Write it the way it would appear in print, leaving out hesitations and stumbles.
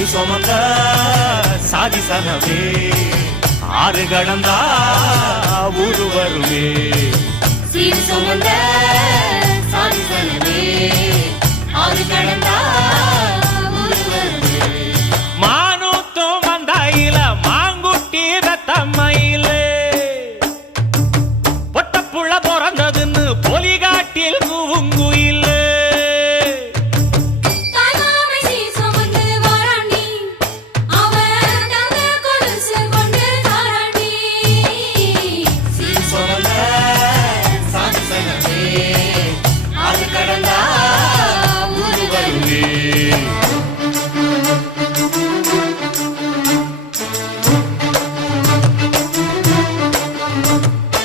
சிறு சுமந்த சாதி சனமே ஆறு கடந்தா ஊரு வருமே சீர் சுமந்த